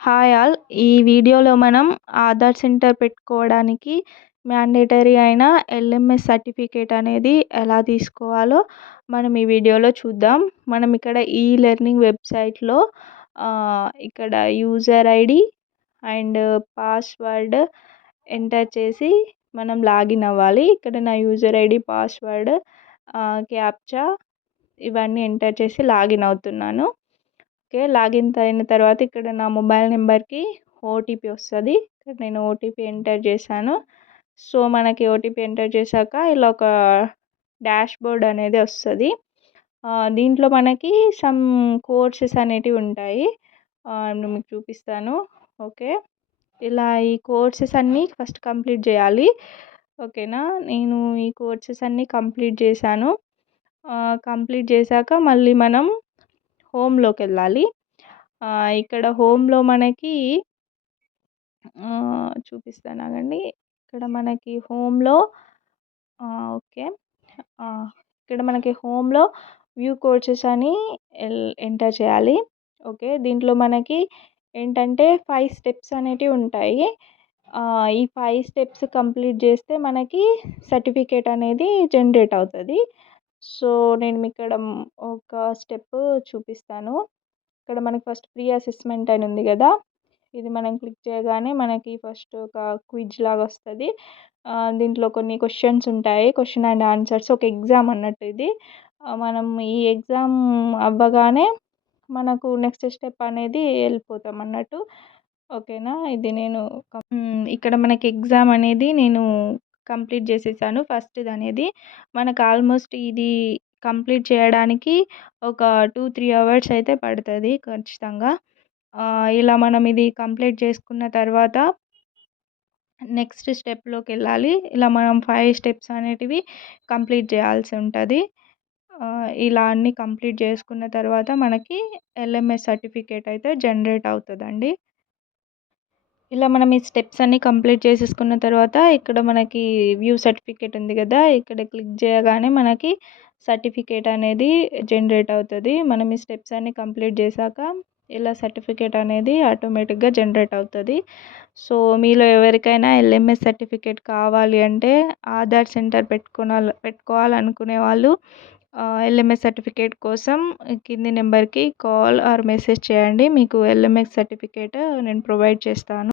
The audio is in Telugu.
Hi all. ఈ వీడియోలో మనం ఆధార్ సెంటర్ పెట్టుకోవడానికి మ్యాండేటరీ అయిన ఎల్ఎంఎస్ సర్టిఫికేట్ అనేది ఎలా తీసుకోవాలో మనం ఈ వీడియోలో చూద్దాం. మనం ఇక్కడ ఈ లెర్నింగ్ వెబ్సైట్లో ఇక్కడ user ID and password enter చేసి మనం లాగిన్ అవ్వాలి. ఇక్కడ నా యూజర్ ఐడి పాస్వర్డ్ క్యాప్చా ఇవన్నీ ఎంటర్ చేసి లాగిన్ అవుతున్నాను. ఓకే. లాగిన్ అయిన తర్వాత ఇక్కడ నా మొబైల్ నెంబర్కి ఓటీపీ వస్తుంది. ఇక్కడ నేను ఓటీపీ ఎంటర్ చేశాను. సో మనకి ఓటీపీ ఎంటర్ చేశాక ఇలా ఒక డాష్ బోర్డ్ అనేది వస్తుంది. దీంట్లో మనకి సమ్ కోర్సెస్ అనేటివి ఉంటాయి. మీకు చూపిస్తాను. ఓకే. ఇలా ఈ కోర్సెస్ అన్నీ ఫస్ట్ కంప్లీట్ చేయాలి. ఓకేనా? నేను ఈ కోర్సెస్ అన్నీ కంప్లీట్ చేశాను. కంప్లీట్ చేశాక మళ్ళీ మనం హోమ్లోకి వెళ్ళాలి ఇక్కడ హోమ్లో మనకి చూపిస్తాను ఆగండి. ఇక్కడ మనకి హోమ్లో ఓకే. ఇక్కడ మనకి హోమ్లో వ్యూ కోర్సెస్ అని ఎంటర్ చేయాలి. ఓకే. దీంట్లో మనకి ఏంటంటే ఫైవ్ స్టెప్స్ అనేటివి ఉంటాయి. ఈ ఫైవ్ స్టెప్స్ కంప్లీట్ చేస్తే మనకి సర్టిఫికేట్ అనేది జనరేట్ అవుతుంది. సో నేను మీకు ఇక్కడ ఒక స్టెప్ చూపిస్తాను. ఇక్కడ మనకి ఫస్ట్ ప్రీ అసెస్మెంట్ అని ఉంది కదా! ఇది మనం క్లిక్ చేయగానే మనకి ఫస్ట్ ఒక క్విజ్ లాగా వస్తుంది. దీంట్లో కొన్ని క్వశ్చన్స్ ఉంటాయి. క్వశ్చన్ అండ్ ఆన్సర్స్ ఒక ఎగ్జామ్ అన్నట్టు ఇది. మనం ఈ ఎగ్జామ్ అవ్వగానే మనకు నెక్స్ట్ స్టెప్ అనేది వెళ్ళిపోతాం అన్నట్టు. ఓకేనా? ఇది నేను ఇక్కడ మనకి ఎగ్జామ్ అనేది నేను కంప్లీట్ చేసేసాను. ఫస్ట్ది అనేది మనకు ఆల్మోస్ట్ ఇది కంప్లీట్ చేయడానికి ఒక టూ త్రీ అవర్స్ అయితే పడుతుంది ఖచ్చితంగా. ఇలా మనం ఇది కంప్లీట్ చేసుకున్న తర్వాత నెక్స్ట్ స్టెప్లోకి వెళ్ళాలి. ఇలా మనం ఫైవ్ స్టెప్స్ అనేటివి కంప్లీట్ చేయాల్సి ఉంటుంది. ఇలా అన్నీ కంప్లీట్ చేసుకున్న తర్వాత మనకి ఎల్ఎంఎస్ సర్టిఫికేట్ అయితే జనరేట్ అవుతుందండి. ఇలా మనం ఈ స్టెప్స్ అన్నీ కంప్లీట్ చేసేసుకున్న తర్వాత ఇక్కడ మనకి వ్యూ సర్టిఫికేట్ ఉంది కదా ఇక్కడ క్లిక్ చేయగానే మనకి సర్టిఫికేట్ అనేది జనరేట్ అవుతుంది. మనం ఈ స్టెప్స్ అన్నీ కంప్లీట్ చేశాక ఇలా సర్టిఫికేట్ అనేది ఆటోమేటిక్గా జనరేట్ అవుతుంది. సో మీలో ఎవరికైనా ఎల్ఎంఎస్ సర్టిఫికేట్ కావాలి అంటే ఆధార్ సెంటర్ పెట్టుకోవాలి పెట్టుకోవాలనుకునే వాళ్ళు ఎల్ఎంఎస్ సర్టిఫికేట్ కోసం కింది నెంబర్కి కాల్ ఆర్ మెసేజ్ చేయండి. మీకు ఎల్ఎంఎస్ సర్టిఫికేట్ నేను ప్రొవైడ్ చేస్తాను.